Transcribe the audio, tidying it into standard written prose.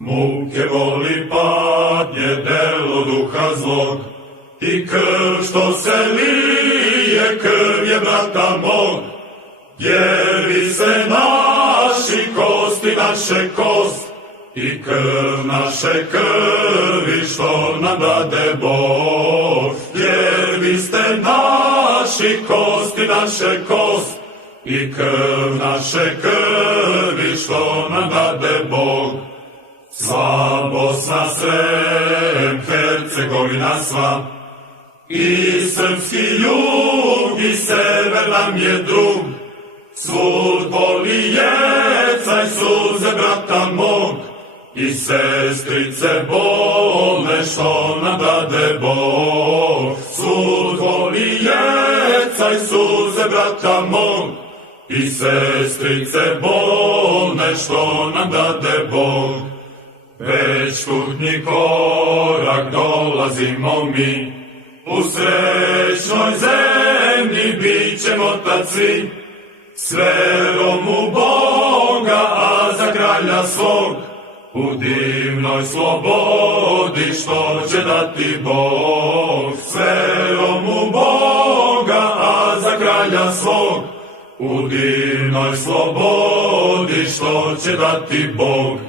Muke, boli, patnje, delo duha zlog, i krv što se lije, krv je brata mog. Jevi se naši kosti, naše kost, i krv naše krvi što nam dade Bog. Jevi ste naši kosti, naše kost, i krv naše krvi što nam dade Bog. Sva Bosna, Srem, Hercegovina sva, i srpski jug i sever nam je drug. Svud boli jecaj suze brata mog, i sestrice bolne što nam dade Bog. Svud boli jecaj suze brata mog, i sestrice bolne što nam dade Bog. Već putni korak dolazimo mi, u srećnoj zemlji bit ćemo tad svi, s verom u Boga, a za kralja svog, u divnoj slobodi što će dati Bog. S verom u Boga, a za kralja svog, u divnoj slobodi što će dati Bog.